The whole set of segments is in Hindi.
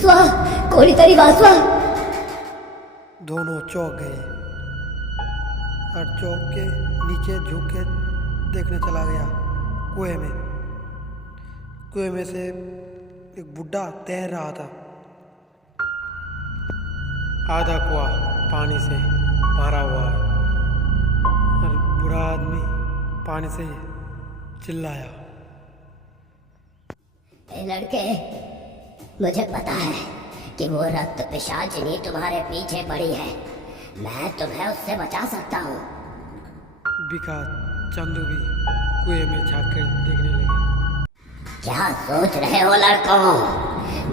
कोणीतरी वाचवा। दोनों चौंक गए और चौक के नीचे झुक के देखने चला गया। कुएं में से एक बुड्ढा तैर रहा था। आधा कुआं पानी से भरा हुआ है और बूढ़ा आदमी पानी से चिल्लाया, ए लड़के, मुझे पता है कि वो रक्त पिशाचिनी तुम्हारे पीछे पड़ी है। मैं तुम्हें उससे बचा सकता हूँ। बिका चंदू भी कुएं में झांक कर देखने लगे। क्या सोच रहे हो लड़कों?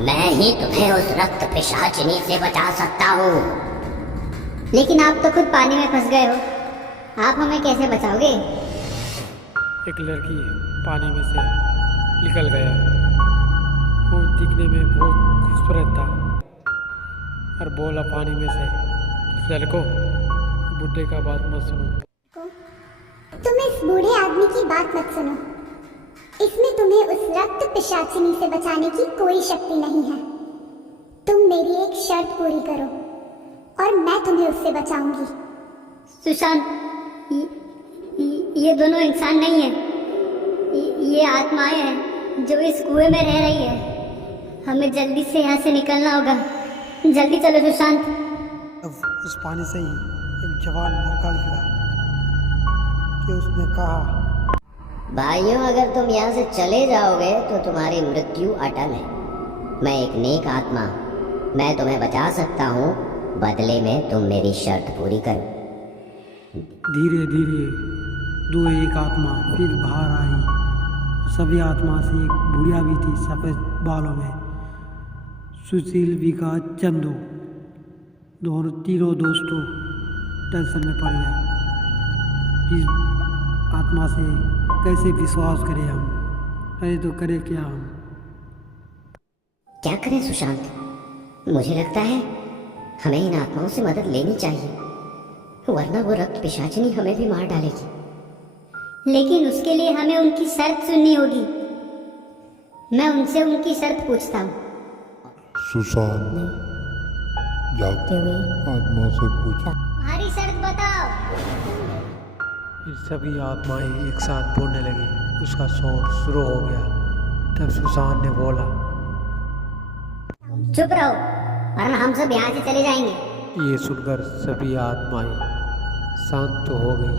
मैं ही तुम्हें उस रक्त पिशाचिनी से बचा सकता हूँ। लेकिन आप तो खुद पानी में फंस गए हो, आप हमें कैसे बचाओगे? एक लड़की पानी में से निकल गया। वो दिखने में बहुत खूबसूरत था और बोला पानी में से, लड़कों, बुड्ढे का बात मत सुनो। तुम इस बूढ़े आदमी की बात मत सुनो। इसमें तुम्हें उस रक्त पिशाचिनी से बचाने की कोई शक्ति नहीं है। तुम मेरी एक शर्त पूरी करो और मैं तुम्हें उससे बचाऊंगी। सुशांत, ये दोनों इंसान नहीं है, ये आत्माएं हैं जो इस कुएं में रह रही है। हमें जल्दी से यहाँ से निकलना होगा। जल्दी चलो सुशांत। अब उस पानी से ही एक जवान लड़का निकला कि उसने कहा, भाइयों, अगर तुम यहाँ से चले जाओगे तो तुम्हारी मृत्यु अटल है। मैं एक नेक आत्मा, मैं तुम्हें बचा सकता हूँ, बदले में तुम मेरी शर्त पूरी करो। धीरे धीरे दो एक आत्मा फिर बाहर आई। सभी आत्मा से एक बुढ़िया भी थी सफ़ेद बालों में। सुशील, विकास, चंदू, तीनों दोस्तों टेंशन में पड़ गया। इस आत्मा से कैसे विश्वास करें हम? अरे तो करें क्या हम? क्या करें सुशांत? मुझे लगता है हमें इन आत्माओं से मदद लेनी चाहिए, वरना वो रक्त पिशाचिनी हमें भी मार डालेगी। लेकिन उसके लिए हमें उनकी शर्त सुननी होगी। मैं उनसे उनकी शर्त पूछता हूँ। सुशांत ने जागते हुए आत्मा से पूछा, हमारी शर्त बताओ। फिर सभी आत्माएं एक साथ बोलने लगी। उसका शोर शुरू हो गया। तब सुशांत ने बोला, चुप रहो वरना हम सब यहाँ से चले जाएंगे। ये सुनकर सभी आत्माएं शांत हो गई।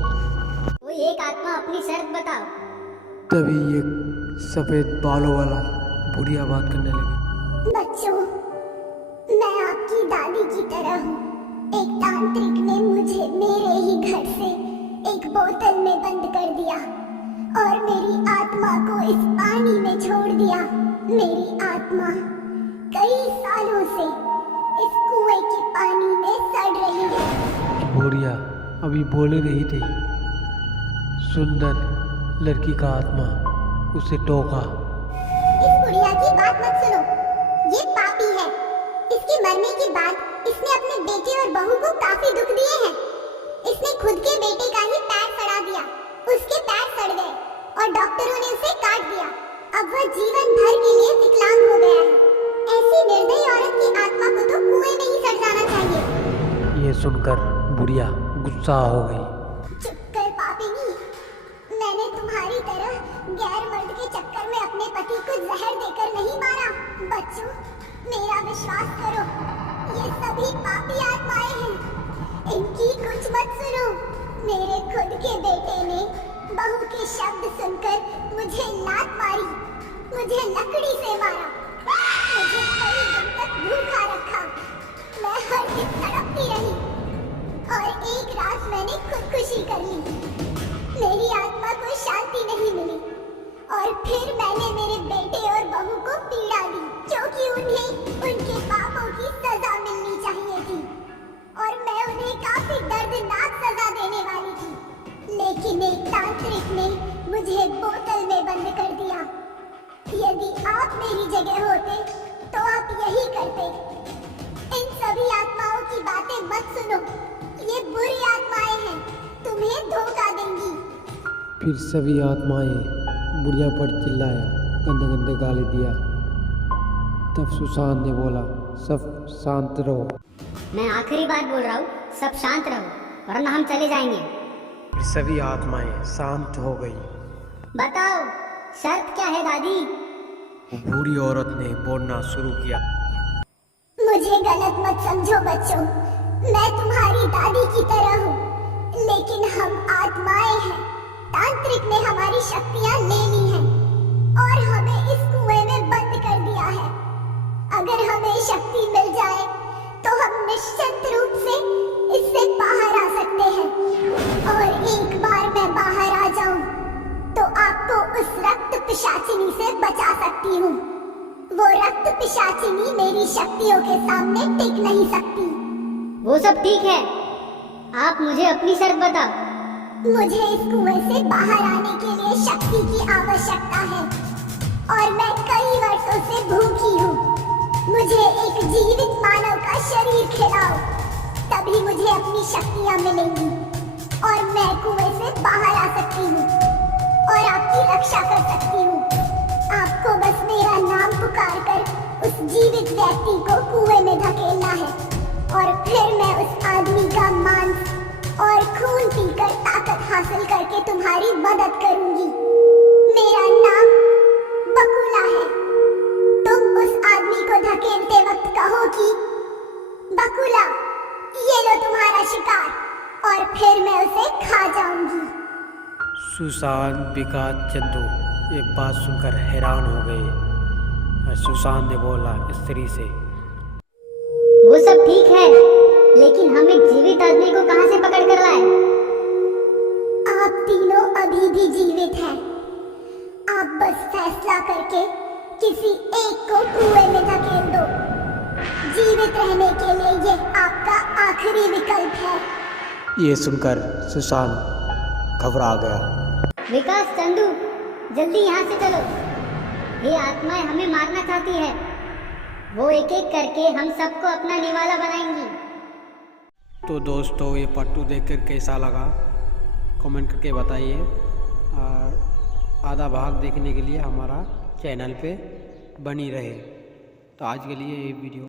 कोई एक आत्मा अपनी शर्त बताओ। तभी एक सफेद बालों वाला बुढ़िया बात करने लगी। बच्चों, मैं आपकी दादी की तरह हूँ। एक तांत्रिक ने मुझे मेरे ही घर से एक बोतल में बंद कर दिया और मेरी आत्मा को इस पानी में छोड़ दिया। मेरी आत्मा कई सालों से इस कुएं के पानी में सड़ रही है। बुढ़िया अभी बोल रही थी। सुंदर लड़की का आत्मा उसे टोका। इस बुढ़िया की बात मत सुनो, ये पापी है। इसके मरने के बाद इसने अपने बेटे और बहू को काफी दुख दिए हैं। इसने खुद के बेटे का ही पैर सड़ा दिया, उसके पैर सड़ गए और डॉक्टरों ने उसे काट दिया। अब वह जीवन भर के लिए विकलांग हो गया है। ऐसी निर्दयी औरत की आत्मा को तो कुएं में ही सड़ जाना चाहिए। ये सुनकर बुढ़िया गुस्सा हो गई। चुप कर पापिनी, मैंने तुम्हारी तरह गैर मर्द के चक्कर में अपने पति को जहर देकर नहीं मारा। बच्चों, मेरा विश्वास करो, ये सभी पापी आत्माएं हैं। इनकी कुछ मत सुनो। मेरे खुद के बेटे ने बहू के शब्द सुनकर मुझे लात मारी, मुझे लकड़ी से मारा, मुझे कई दिन तक भूखा रखा। मैं हर दिन तड़पती रही और एक रात मैंने खुदकुशी कर ली। मेरी आत्मा को शांति नहीं मिली और फिर मैंने मेरे बेटे और बहू को पीड़ा दी, क्योंकि उन्हें उनके पापों की सजा मिलनी चाहिए थी और मैं उन्हें काफी दर्दनाक सजा देने वाली थी। लेकिन एक तांत्रिक ने मुझे बोतल में बंद कर दिया। यदि आप मेरी जगह होते तो आप यही करते। इन सभी आत्माओं की बातें मत सुनो, ये बुरी आत्माएं हैं, तुम्हें धोखा देंगी। फिर सभी आत्माएं बुढ़िया पर चिल्लाया, गंदे गंदे गाली दिया। तब सुशांत ने बोला, सब शांत रहो। मैं आखिरी बार बोल रहा हूँ, सब शांत रहो वरना हम चले जाएंगे। फिर सभी आत्माएं शांत हो गई। बताओ शर्त क्या है दादी? बूढ़ी औरत ने बोलना शुरू किया। मुझे गलत मत समझो बच्चों, मैं तुम्हारी दादी की तरह हूँ, लेकिन हम आत्माएं हैं। तांत्रिक ने हमारी शक्तियाँ ले ली हैं और हमें इस कुएं में बंद कर दिया है। अगर हमें शक्ति मिल जाए तो हम निश्चित रूप से इससे बाहर आ सकते हैं, और एक बार मैं बाहर आ जाऊं तो आपको उस रक्त पिशाचिनी से बचा सकती हूँ। वो रक्त पिशाचिनी मेरी शक्तियों के सामने टिक नहीं सकती। वो सब ठीक है, आप मुझे अपनी शर्त बताओ। मुझे इस कुएं से बाहर आने के लिए शक्ति की आवश्यकता है और मैं कई वर्षों से भूखी हूँ। मुझे एक जीवित मानव का शरीर खिलाओ, तभी मुझे अपनी शक्तियाँ मिलेंगी और मैं कुएं से बाहर आ सकती हूँ और आपकी रक्षा कर सकती हूँ। आपको बस मेरा नाम पुकार कर उस जीवित व्यक्ति को कुएं में धकेलना है और फिर मैं उस आदमी का मांस और खून पीकर ताकत हासिल करके तुम्हारी मदद करूंगी। मेरा नाम बकुला है। तुम उस आदमी को धकेलते वक्त कहो कि बकुला, ये लो तुम्हारा शिकार, और फिर मैं उसे खा जाऊंगी। सुशांत, विकास, चंदू एक बात सुनकर हैरान हो गए। सुशांत ने बोला स्त्री से, वो सब ठीक है, लेकिन हम एक जीवित आदमी को कहाँ से पकड़ कर लाए? आप तीनों अभी भी जीवित हैं। आप बस फैसला करके किसी एक को कुएं में धकेल दो। जीवित रहने के लिए ये आपका आखिरी विकल्प है। ये सुनकर सुशांत घबरा गया। विकास, चंदू, जल्दी यहाँ से चलो। ये आत्माएं हमें मारना चाहती है। वो एक एक करके हम सबको अपना निवाला बनाएंगी। तो दोस्तों, ये पार्ट 2 देखकर कैसा लगा कमेंट करके बताइए, और आधा भाग देखने के लिए हमारा चैनल पे बनी रहे। तो आज के लिए ये वीडियो